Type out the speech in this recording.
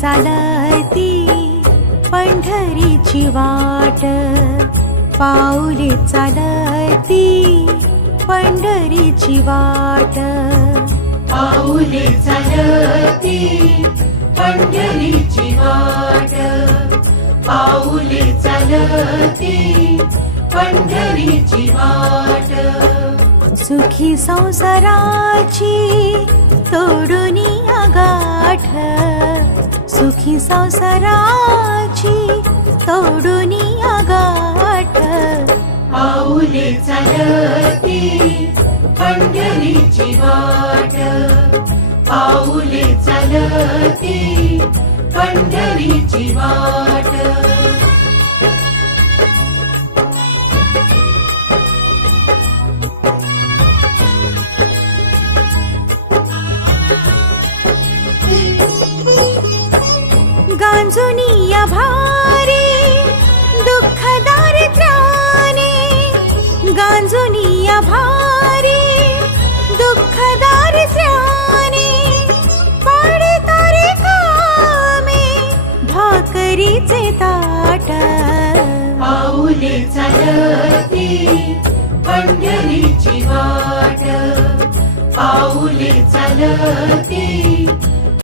चालती पंढरीची वाट, पाऊले चालती पंढरीची वाट, पाऊले चालती पंढरीची वाट, पाऊले चालती पंढरीची वाट. सुखी संसाराची तोडूनी गाठ, सुखी संसाराची तोडूनी गाठ, पाऊले चालती पंढरीची वाट, पाऊले चालती पंढरीची वाट. गांजुनिया भारी दुःख दारिद्र्याने, गांजुनिया भारी दुःख दारिद्र्याने, पडतारे कामे भाकरीचे ताट, पाऊले चालती पंढरीची वाट, पाऊले चालती